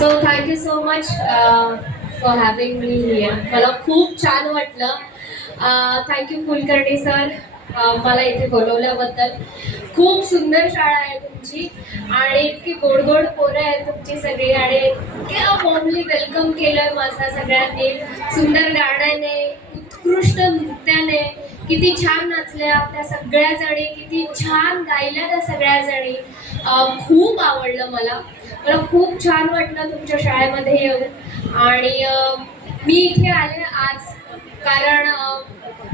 So thank you so much for having me here. मला खूप छान वाटलं. थँक्यू कुलकर्णी सर मला इथे बोलवल्याबद्दल. खूप सुंदर शाळा आहे तुमची आणि इतकी गोड गोड पोरं आहेत तुमची सगळी आणि इतक्या वॉर्मली वेलकम केलं माझा सगळ्यांनी. सुंदर गाण्याने, उत्कृष्ट नृत्याने, किती छान नाचल्या त्या सगळ्या जणी, किती छान गायल्या त्या सगळ्या जणी. खूप आवडलं मला. मला खूप छान वाटलं तुमच्या शाळेमध्ये येऊन आणि मी इथे आले आज कारण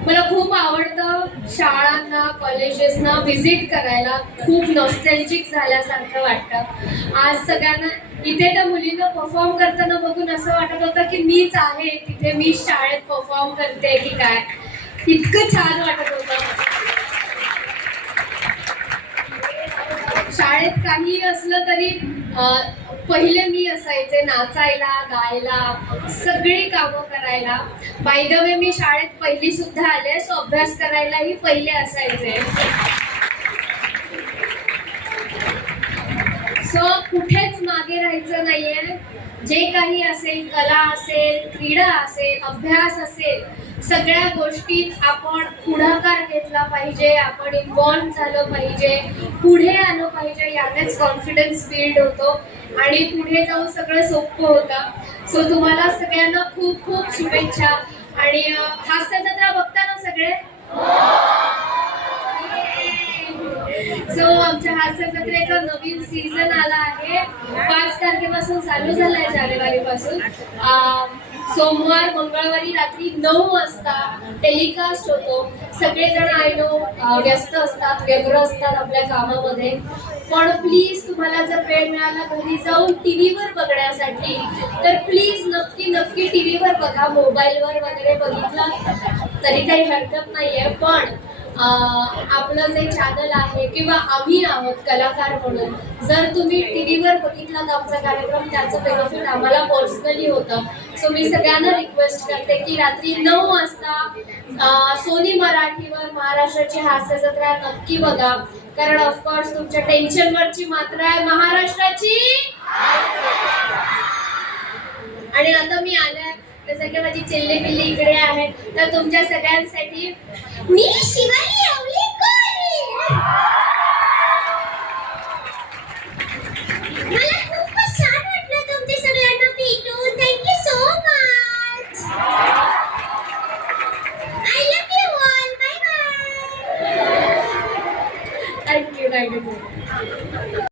मला खूप आवडतं शाळांना, कॉलेजेसना व्हिजिट करायला. खूप नॉस्टॅल्जिक झाल्यासारखं वाटतं. आज सगळ्यांना इथे त्या मुलींना परफॉर्म करताना बघून असं वाटत होतं की मीच आहे तिथे, मी शाळेत परफॉर्म करते की काय. इतकं छान वाटत होतं. शाळेत काही असलं तरी पहिले मी असायचे नाचायला, गायला, सगळी कामं करायला. बाय द वे मी शाळेत पहिली सुद्धा आले, सो अभ्यास करायलाही पहिले असायचे. सो कुठेच मागे राहायचं नाहीये. जे काही असेल, कला असेल, क्रीडा असेल, अभ्यास असेल, सगळ्या गोष्टीत आपण पुढाकार घेतला पाहिजे. आपण इन्व्हॉल्व झालं पाहिजे, पुढे आलं पाहिजे. यानेच कॉन्फिडन्स बिल्ड होतो आणि पुढे जाऊन सगळं सोपं होतं. सो तुम्हाला सगळ्यांना खूप खूप शुभेच्छा. आणि हास्य जत्रा बघता ना सगळे? सो आमच्या हास्य जत्रेचा नवीन सीझन आला आहे. 5 तारखेपासून चालू झालाय, जानेवारी पासून. सोमवार मंगळवारी रात्री 9 वाजता टेलिकास्ट होतो. सगळेजण आय नो व्यस्त असतात, व्यग्र असतात आपल्या कामामध्ये, पण प्लीज तुम्हाला जर वेळ मिळाला घरी जाऊन टीव्हीवर बघण्यासाठी तर प्लीज नक्की नक्की टीव्हीवर बघा. मोबाईलवर वगैरे बघितलं तरी काही हरकत नाहीये, पण आपलं जे चॅनल आहे किंवा आम्ही आहोत कलाकार म्हणून, जर तुम्ही टीव्हीवर बघितला तर आमचा कार्यक्रम त्याचं बेनिफिट आम्हाला पर्सनली होतं. सो मी सगळ्यांना रिक्वेस्ट करते की रात्री 9 वाजता सोनी मराठीवर महाराष्ट्राची हास्य जत्रा नक्की बघा. कारण ऑफकोर्स तुमच्या टेन्शनवरची मात्रा आहे महाराष्ट्राची. आणि आता मी आले जसं की माझी चिल्ली पिल्ली इकडे आहे, तर तुमच्या सगळ्यांसाठी मी शिवानी आवलेकर. मला